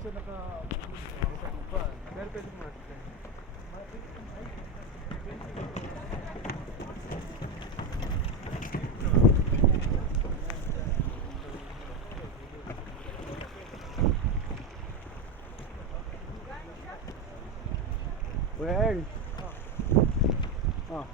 siya naka-upa. Pero pwede mo natin. Well. Oh.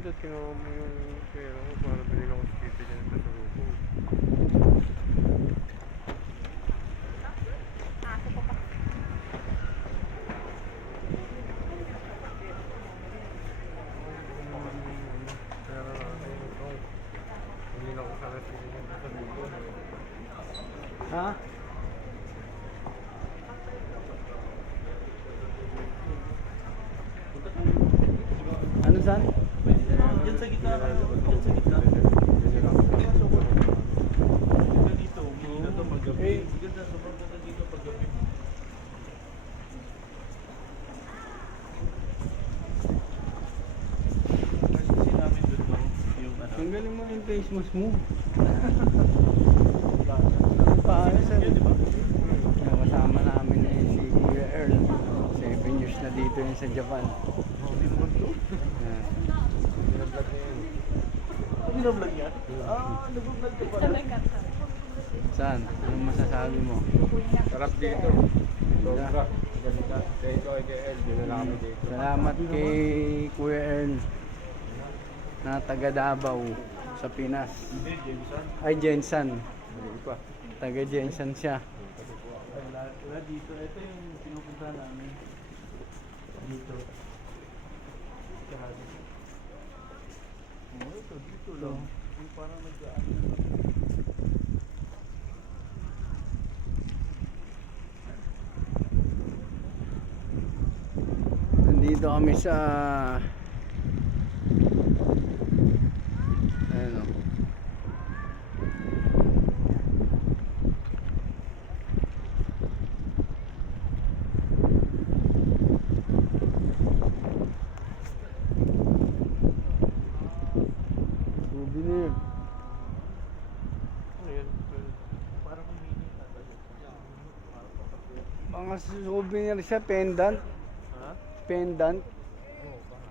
Dapat kinuha mo yung pera ko para bilhin ako skate dyan sa Saruko. Pero ito, bilhin ako sana skate dyan sa Saruko. Ha? Ano saan? Diyan sa gitna ka, diyan sa gitna. Ganda dito, hindi na ito paggabi. Ganda, sobrang ganda dito paggabi. Kasi namin doon no, yung ano. Tanggalin mo yung face mask mo. Paano sa di ba? Kasama namin na si Kuya Earl. 7 years na dito yun sa Japan. Hindi naman to. Yan. Binablog niya yun. Binablog niya? Ah, nag-vlog ka pala. Saan? Anong masasabi mo? Sarap dito. Sobra. Ganda. Kaya ito ay kay El. Dinala kami dito. Salamat kay Kuya Earl na taga Davao sa Pinas. Hindi, Jameson. Ay, Jensen. Hindi pa. Taga Jensen siya. Wala dito. Ito yung pinupunta namin. Dito. Kahali. Oh, ito. Dito lang. Yung parang nag-ano. Nandito kami sa ano souvenir. Ayan. Parang mini talaga. Mga souvenir siya, pendant. Ha? Pendant. Oo, baka.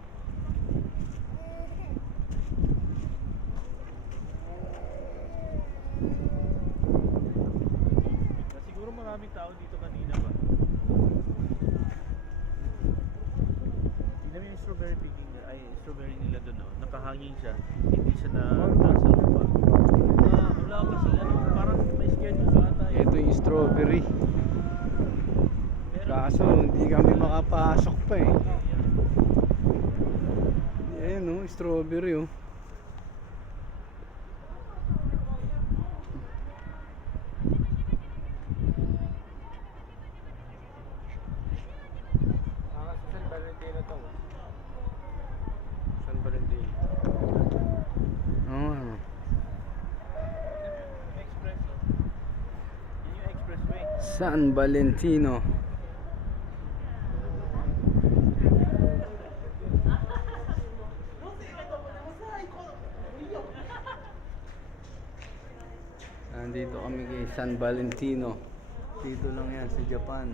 Siguro maraming tao dito kanina ba? Tingnan mo yung strawberry picking, ay strawberry nila doon, no? Nakahanging siya, hindi siya na nasa lupa. Wala pa sila, no? Parang may schedule ba tayo? Ito yung strawberry. Kaso hindi kami makapasok pa eh. Ayan oh, strawberry oh. Sa San Valentino to. San Valentino. Oh. Express, oh. Yun yung expressway. San Valentino. Nandito kami kay San Valentino. Dito lang yan sa Japan.